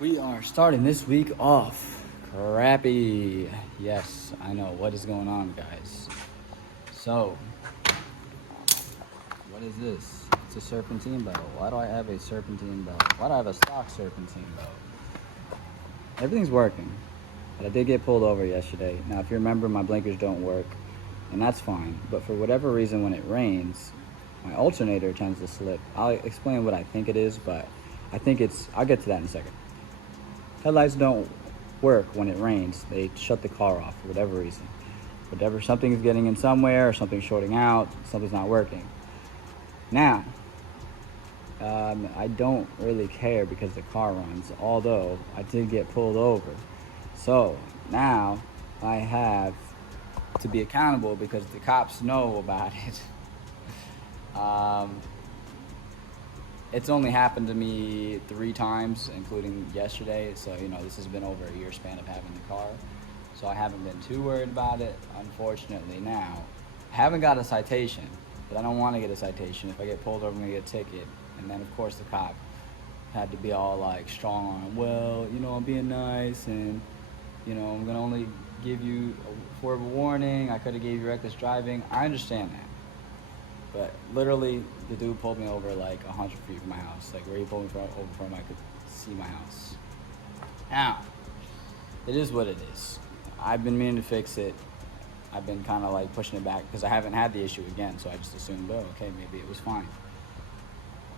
We are starting this week off crappy. Yes, I know what is going on, guys. So, what is this? It's a serpentine belt. Why do I have a serpentine belt? Why do I have a stock serpentine belt? Everything's working, but I did get pulled over yesterday. Now, if you remember, my blinkers don't work, and that's fine. But for whatever reason, when it rains, my alternator tends to slip. I'll explain what I think it is, but I think I'll get to that in a second. Headlights don't work when it rains. They shut the car off for whatever reason. Whatever, something's getting in somewhere, or something's shorting out, something's not working. Now, I don't really care because the car runs, although I did get pulled over. So now I have to be accountable because the cops know about it. It's only happened to me 3 times, including yesterday. So, this has been over a year span of having the car. So I haven't been too worried about it, unfortunately. Now, I haven't got a citation, but I don't want to get a citation. If I get pulled over, I'm going to get a ticket. And then, of course, the cop had to be all, strong on, well, I'm being nice, and, I'm going to only give you a verbal warning. I could have gave you reckless driving. I understand that. But literally, the dude pulled me over 100 feet from my house. Where he pulled me over from, I could see my house. Now, it is what it is. I've been meaning to fix it. I've been kind of pushing it back because I haven't had the issue again. So I just assumed, okay, maybe it was fine.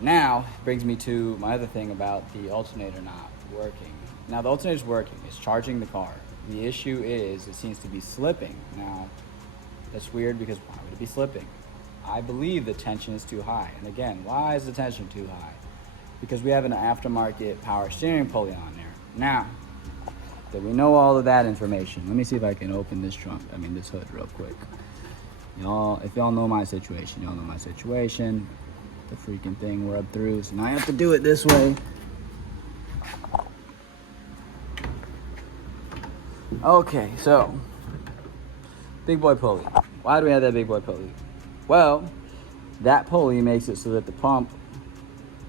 Now, brings me to my other thing about the alternator not working. Now, the alternator's working. It's charging the car. The issue is it seems to be slipping. Now, that's weird because why would it be slipping? I believe the tension is too high. And again, why is the tension too high? Because we have an aftermarket power steering pulley on there. Now, that we know all of that information, let me see if I can open this hood real quick. If y'all know my situation, y'all know my situation. The freaking thing we're up through, so now I have to do it this way. Okay, so, big boy pulley. Why do we have that big boy pulley? Well, that pulley makes it so that the pump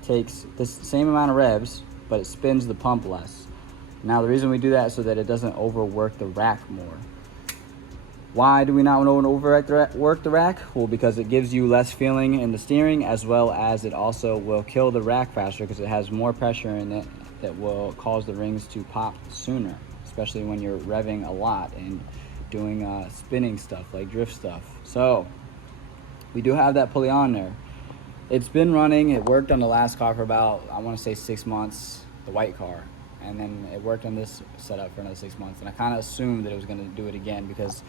takes the same amount of revs, but it spins the pump less. Now, the reason we do that is so that it doesn't overwork the rack more. Why do we not want to overwork the rack? Well, because it gives you less feeling in the steering, as well as it also will kill the rack faster because it has more pressure in it that will cause the rings to pop sooner, especially when you're revving a lot and doing spinning stuff like drift stuff. So we do have that pulley on there. It's been running. It worked on the last car for about, I want to say 6 months, the white car. And then it worked on this setup for another 6 months. And I kind of assumed that it was going to do it again because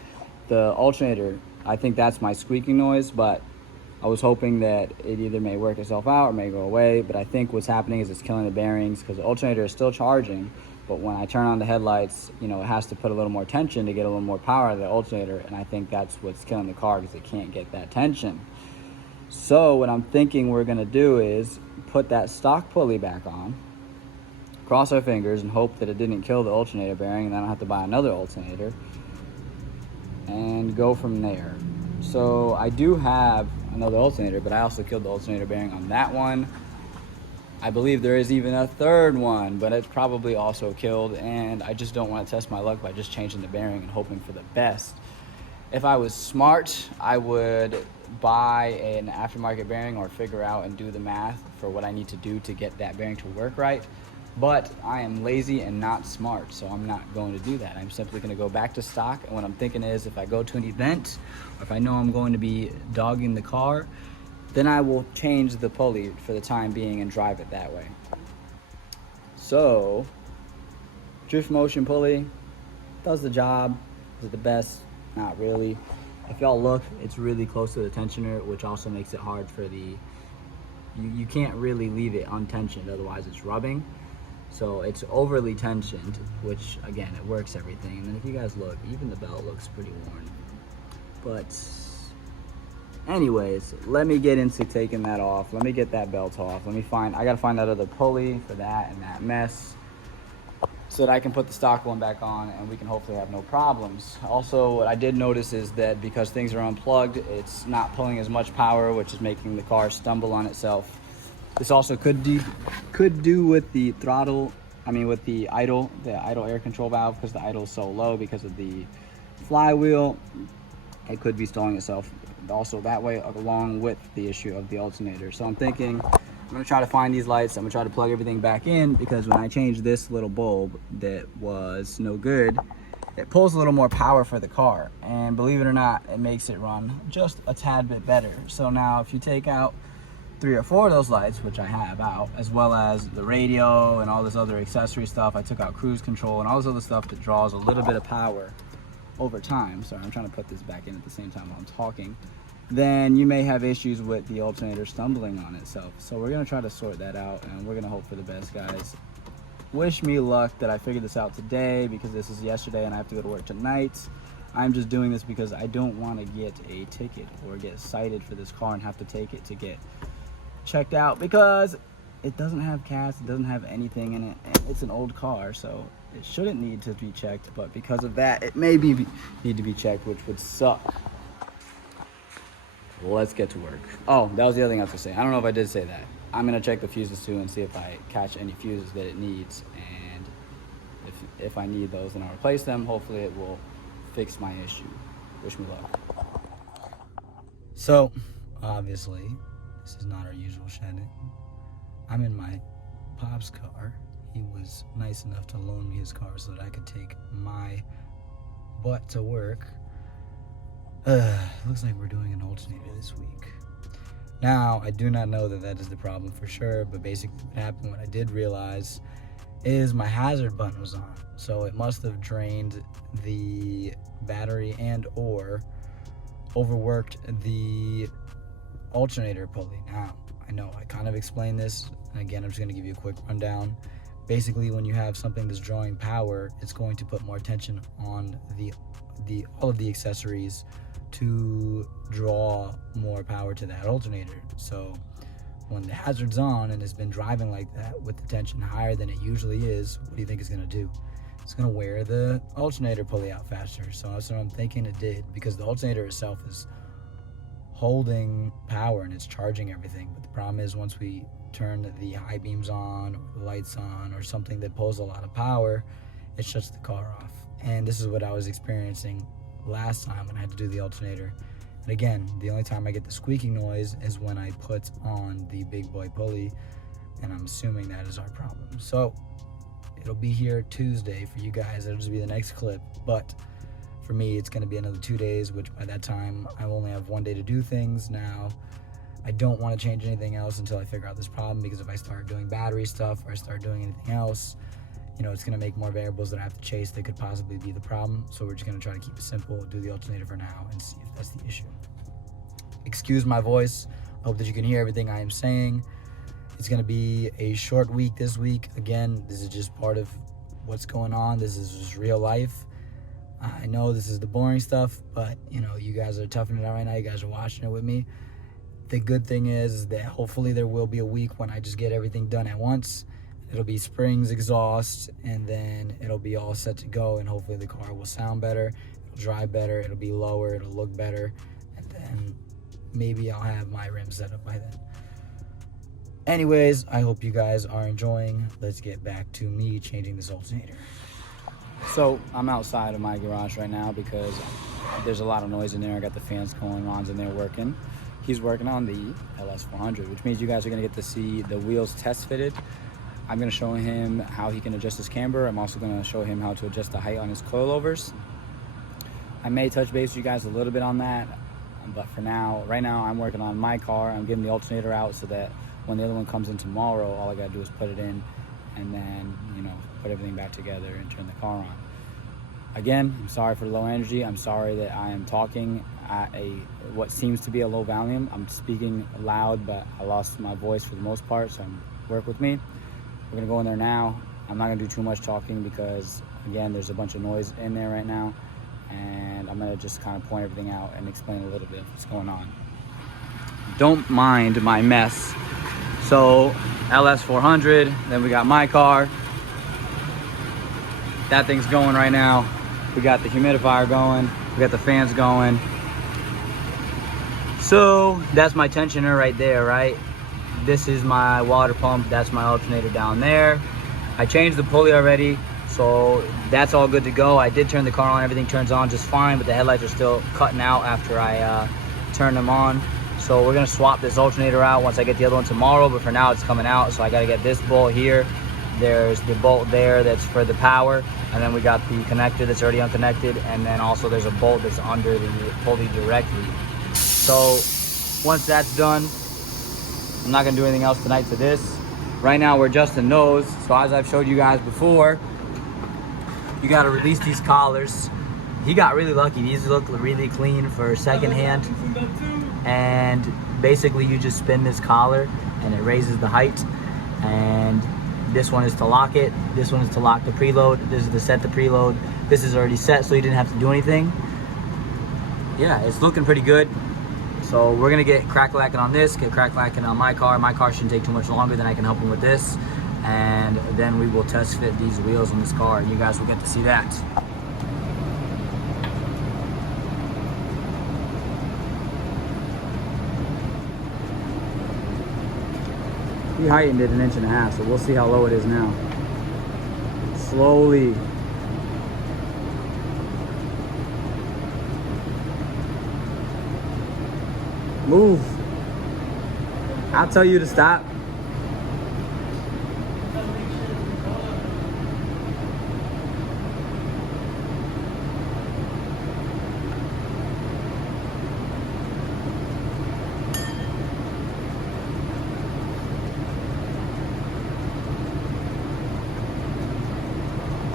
the alternator, I think that's my squeaking noise, but I was hoping that it either may work itself out or may go away. But I think what's happening is it's killing the bearings because the alternator is still charging. But when I turn on the headlights, it has to put a little more tension to get a little more power out of the alternator. And I think that's what's killing the car because it can't get that tension. So what I'm thinking we're going to do is put that stock pulley back on, cross our fingers, and hope that it didn't kill the alternator bearing, and then I don't have to buy another alternator, and go from there. So I do have another alternator, but I also killed the alternator bearing on that one. I believe there is even a third one, but it's probably also killed, and I just don't want to test my luck by just changing the bearing and hoping for the best. If I was smart, I would buy an aftermarket bearing or figure out and do the math for what I need to do to get that bearing to work right. But I am lazy and not smart, so I'm not going to do that. I'm simply going to go back to stock, and what I'm thinking is if I go to an event, or if I know I'm going to be dogging the car, then I will change the pulley for the time being and drive it that way. So, drift motion pulley does the job. Is it the best? Not really. If y'all look, it's really close to the tensioner, which also makes it hard for you can't really leave it untensioned, otherwise it's rubbing. So it's overly tensioned, which again, it works everything. And then if you guys look, even the belt looks pretty worn. But anyways, let me get into taking that off. Let me get that belt off. I gotta find that other pulley for that and that mess, so that I can put the stock one back on and we can hopefully have no problems. Also, what I did notice is that because things are unplugged, it's not pulling as much power, which is making the car stumble on itself. This also could do with the throttle with the idle air control valve, because the idle is so low because of the flywheel, it could be stalling itself also that way, along with the issue of the alternator. So I'm thinking I'm gonna try to find these lights. I'm gonna try to plug everything back in, because when I changed this little bulb that was no good, it pulls a little more power for the car, and believe it or not, it makes it run just a tad bit better. So now if you take out 3 or 4 of those lights, which I have out, as well as the radio and all this other accessory stuff, I took out cruise control and all this other stuff that draws a little bit of power over time. Sorry, I'm trying to put this back in at the same time while I'm talking. Then you may have issues with the alternator stumbling on itself. So we're gonna try to sort that out, and we're gonna hope for the best, guys. Wish me luck that I figured this out today, because this is yesterday and I have to go to work tonight. I'm just doing this because I don't want to get a ticket or get cited for this car and have to take it to get checked out, because it doesn't have cast, it doesn't have anything in it, and it's an old car, so it shouldn't need to be checked. But because of that, it may need to be checked, which would suck. Let's get to work. Oh, that was the other thing I was gonna say. I don't know if I did say that. I'm gonna check the fuses too and see if I catch any fuses that it needs, and if I need those, then I'll replace them. Hopefully it will fix my issue. Wish me luck. So obviously this is not our usual shed. I'm in my pop's car. He was nice enough to loan me his car so that I could take my butt to work. Looks like we're doing an alternator this week. Now, I do not know that that is the problem for sure, but basically what happened, what I did realize, is my hazard button was on. So it must have drained the battery and or overworked the alternator pulley. Now, I know I kind of explained this, and again, I'm just gonna give you a quick rundown. Basically, when you have something that's drawing power, it's going to put more tension on all of the accessories to draw more power to that alternator. So when the hazard's on and it's been driving like that with the tension higher than it usually is, what do you think it's gonna do? It's gonna wear the alternator pulley out faster. So that's what I'm thinking it did, because the alternator itself is holding power and it's charging everything. But the problem is, once we turn the high beams on, or the lights on, or something that pulls a lot of power, it shuts the car off. And this is what I was experiencing last time when I had to do the alternator. And again, the only time I get the squeaking noise is when I put on the big boy pulley, and I'm assuming that is our problem. So it'll be here Tuesday for you guys. It'll just be the next clip. But for me, it's gonna be another 2 days, which by that time I only have 1 day to do things. Now, I don't want to change anything else until I figure out this problem, because if I start doing battery stuff or I start doing anything else, you know, it's going to make more variables that I have to chase that could possibly be the problem. So we're just going to try to keep it simple, do the alternator for now, and see if that's the issue. Excuse my voice. I hope that you can hear everything I am saying. It's going to be a short week this week. Again, this is just part of what's going on. This is just real life. I know this is the boring stuff, but, you know, you guys are toughing it out right now. You guys are watching it with me. The good thing is that hopefully there will be a week when I just get everything done at once. It'll be springs, exhaust, and then it'll be all set to go, and hopefully the car will sound better, it'll drive better, it'll be lower, it'll look better, and then maybe I'll have my rims set up by then. Anyways, I hope you guys are enjoying. Let's get back to me changing this alternator. So I'm outside of my garage right now because there's a lot of noise in there. I got the fans going on in there working. He's working on the LS400, which means you guys are gonna get to see the wheels test fitted. I'm gonna show him how he can adjust his camber. I'm also gonna show him how to adjust the height on his coilovers. I may touch base with you guys a little bit on that, but for now, right now, I'm working on my car. I'm getting the alternator out so that when the other one comes in tomorrow, all I gotta do is put it in and then, you know, put everything back together and turn the car on. Again, I'm sorry for the low energy. I'm sorry that I am talking at what seems to be a low volume. I'm speaking loud, but I lost my voice for the most part, so work with me. We're gonna go in there now. I'm not gonna do too much talking because, again, there's a bunch of noise in there right now, and I'm gonna just kind of point everything out and explain a little bit of what's going on. Don't mind my mess. So, LS400, then we got my car. That thing's going right now. We got the humidifier going, we got the fans going. So, that's my tensioner right there, right? This is my water pump, that's my alternator down there. I changed the pulley already, so that's all good to go. I did turn the car on, everything turns on just fine, but the headlights are still cutting out after I turned them on. So we're gonna swap this alternator out once I get the other one tomorrow, but for now it's coming out, so I gotta get this bolt here. There's the bolt there that's for the power, and then we got the connector that's already unconnected, and then also there's a bolt that's under the pulley directly. So once that's done, I'm not gonna do anything else tonight to this. Right now we're adjusting those. So as I've showed you guys before, you gotta release these collars. He got really lucky. These look really clean for secondhand. And basically you just spin this collar and it raises the height. And this one is to lock it. This one is to lock the preload. This is to set the preload. This is already set, so you didn't have to do anything. Yeah, it's looking pretty good. So we're gonna get crack-lacking on this, get crack-lacking on my car. My car shouldn't take too much longer, then I can help him with this. And then we will test fit these wheels on this car, and you guys will get to see that. He heightened it 1.5 inches, so we'll see how low it is now. Slowly. Move. I'll tell you to stop.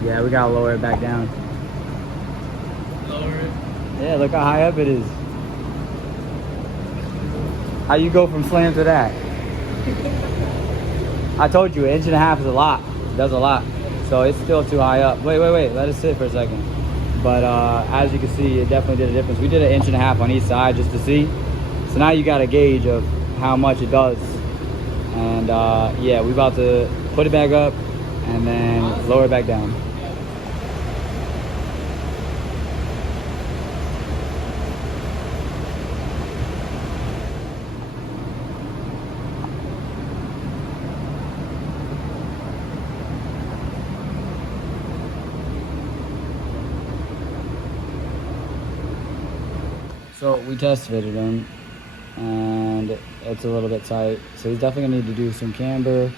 Yeah, we gotta lower it back down. Lower it? Yeah, look how high up it is. How you go from slam to that? I told you, 1.5 inches is a lot. It does a lot. So it's still too high up. Wait, let it sit for a second. But as you can see, it definitely did a difference. We did 1.5 inches on each side just to see. So now you got a gauge of how much it does. And yeah, we're about to put it back up and then lower it back down. So we test fitted him, and it's a little bit tight. So he's definitely gonna need to do some camber,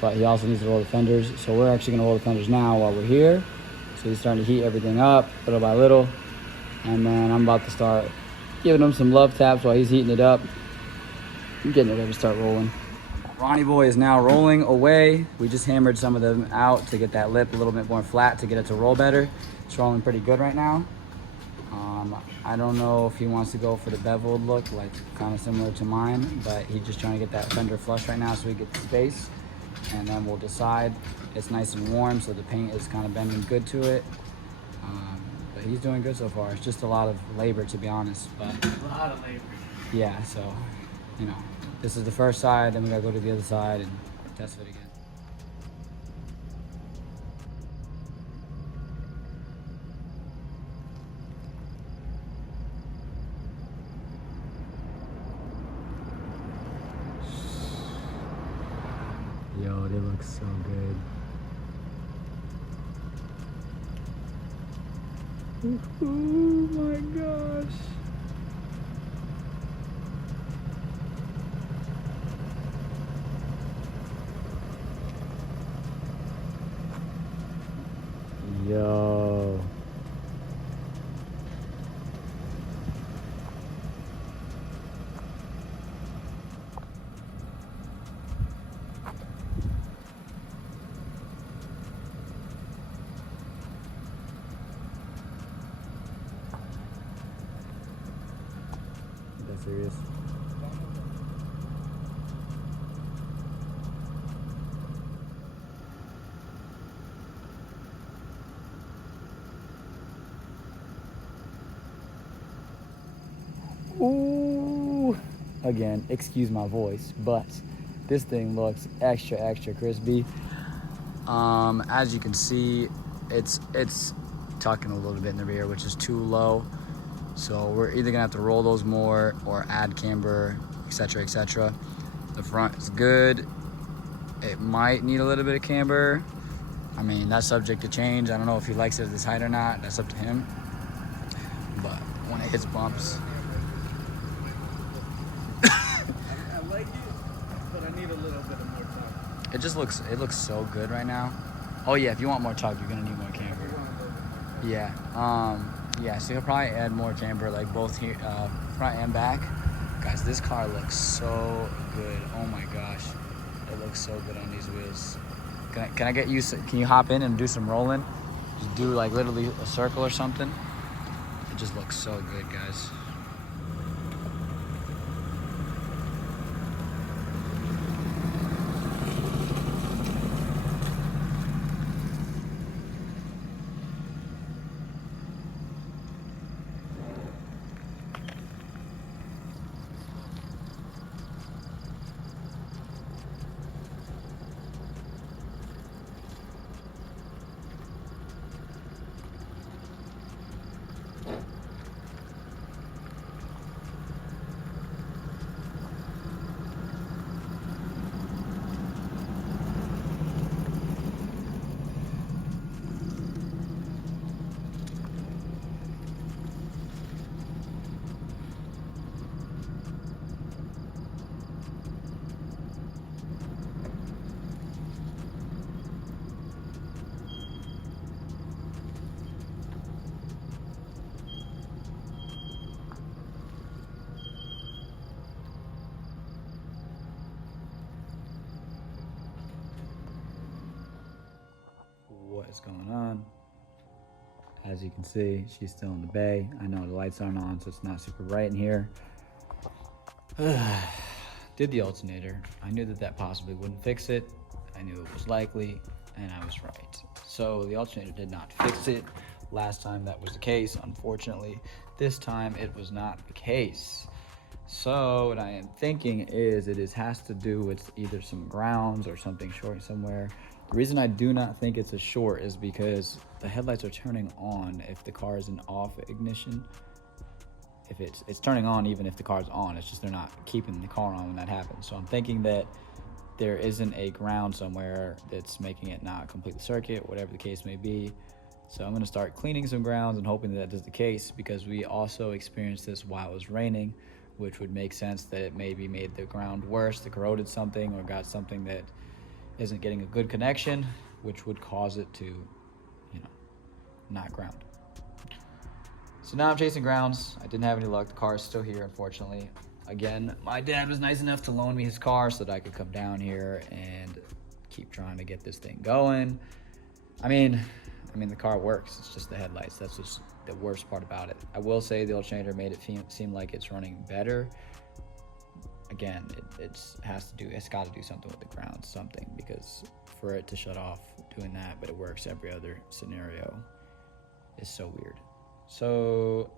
but he also needs to roll the fenders. So we're actually gonna roll the fenders now while we're here. So he's starting to heat everything up little by little. And then I'm about to start giving him some love taps while he's heating it up. I'm getting it ready to start rolling. Ronnie boy is now rolling away. We just hammered some of them out to get that lip a little bit more flat to get it to roll better. It's rolling pretty good right now. I don't know if he wants to go for the beveled look, like kind of similar to mine, but he's just trying to get that fender flush right now so we get the space, and then we'll decide. It's nice and warm, so the paint is kind of bending good to it. But he's doing good so far. It's just a lot of labor, to be honest. But A lot of labor. yeah, so, you know, this is the first side, then we gotta go to the other side and test it again. Yo, they look so good. Oh my gosh. Yo. That's serious. Ooh. Again, excuse my voice, but this thing looks extra crispy. As you can see, it's tucking a little bit in the rear, which is too low. So we're either gonna have to roll those more or add camber, etc. The front is good. It might need a little bit of camber. I mean, that's subject to change. I don't know if he likes it this height or not. That's up to him. But when it hits bumps, I like it, but I need a little bit of more torque. it looks so good right now. Oh yeah, if you want more torque, you're gonna need more camber. Yeah. Yeah. So you'll probably add more camber, like both here, front and back. Guys, this car looks so good. Oh my gosh, it looks so good on these wheels. Can I get you? Can you hop in and do some rolling? Just do like literally a circle or something. It just looks so good, guys. What is going on? As you can see, she's still in the bay. I know the lights aren't on, so it's not super bright in here. Did the alternator. I knew that possibly wouldn't fix it. I knew it was likely, and I was right. So the alternator did not fix it. Last time that was the case. Unfortunately, this time it was not the case. So what I am thinking is has to do with either some grounds or something short somewhere. The reason I do not think it's a short is because the headlights are turning on if the car is in off ignition. If it's turning on even if the car's on, it's just they're not keeping the car on when that happens. So I'm thinking that there isn't a ground somewhere that's making it not complete the circuit, whatever the case may be. So I'm gonna start cleaning some grounds and hoping that is the case, because we also experienced this while it was raining, which would make sense that it maybe made the ground worse, it corroded something or got something that isn't getting a good connection, which would cause it to, not ground. So now I'm chasing grounds. I didn't have any luck. The car is still here, unfortunately. Again, my dad was nice enough to loan me his car so that I could come down here and keep trying to get this thing going. I mean, the car works. It's just the headlights. That's just the worst part about it. I will say the alternator made it seem like it's running better. Again, it's got to do something with the ground, because for it to shut off doing that, but it works every other scenario, is so weird. So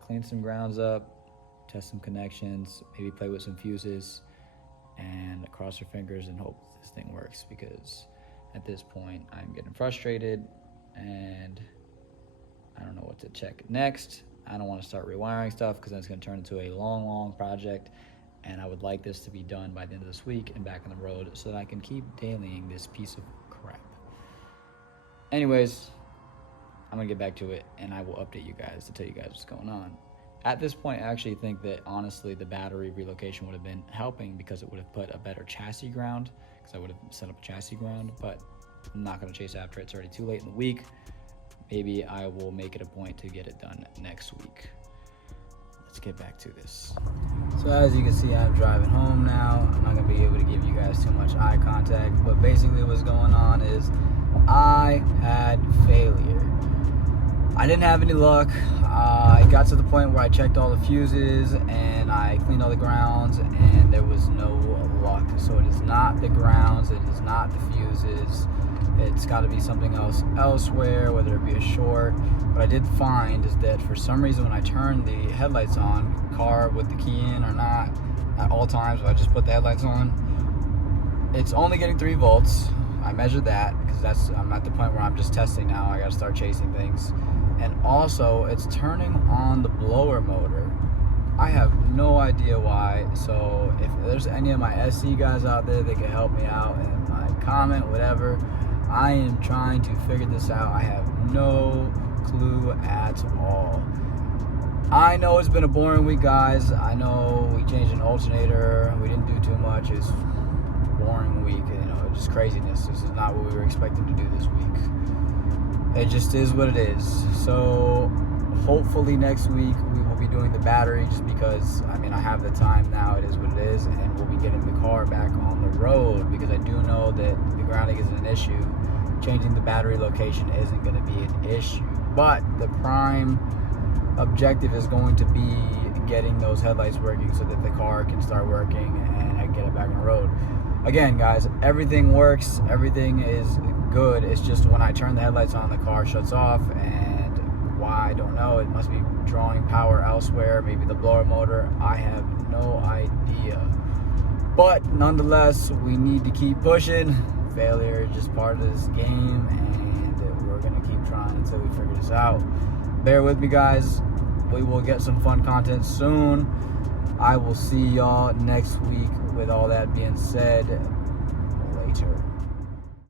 clean some grounds up, test some connections, maybe play with some fuses, and cross your fingers and hope this thing works, because at this point I'm getting frustrated and I don't know what to check next. I don't want to start rewiring stuff because then it's going to turn into a long project, and I would like this to be done by the end of this week and back on the road so that I can keep dailying this piece of crap. Anyways, I'm gonna get back to it and I will update you guys to tell you guys what's going on. At this point, I actually think that honestly the battery relocation would have been helping, because it would have put a better chassis ground, because I would have set up a chassis ground, but I'm not gonna chase after it. It's already too late in the week. Maybe I will make it a point to get it done next week. Let's get back to this. So as you can see, I'm driving home now. I'm not gonna be able to give you guys too much eye contact, but basically what's going on is I had failure. I didn't have any luck. I got to the point where I checked all the fuses and I cleaned all the grounds and there was no luck. So it is not the grounds, it is not the fuses. It's got to be something else elsewhere, whether it be a short. What I did find is that for some reason when I turned the headlights on, car with the key in or not, at all times, so I just put the headlights on, it's only getting 3 volts. I measured that because I'm at the point where I'm just testing now. I got to start chasing things. And also, it's turning on the blower motor. I have no idea why. So if there's any of my SC guys out there that can help me out and comment, whatever, I am trying to figure this out. I have no clue at all. I know it's been a boring week, guys. I know we changed an alternator. We didn't do too much. It's a boring week, you know, just craziness. This is not what we were expecting to do this week. It just is what it is. So hopefully next week we will be doing the battery, just because, I mean, I have the time now. It is what it is, and we'll be getting the car back on the road, because I do know that the grounding isn't an issue. Changing the battery location isn't going to be an issue. But the prime objective is going to be getting those headlights working so that the car can start working and I can get it back on the road. Again, guys, everything works. Everything is good. It's just when I turn the headlights on, the car shuts off, and why, I don't know. It must be drawing power elsewhere, maybe the blower motor. I have no idea. But nonetheless, we need to keep pushing. Failure is just part of this game, and we're going to keep trying until we figure this out. Bear with me, guys. We will get some fun content soon. I will see y'all next week. With all that being said, later.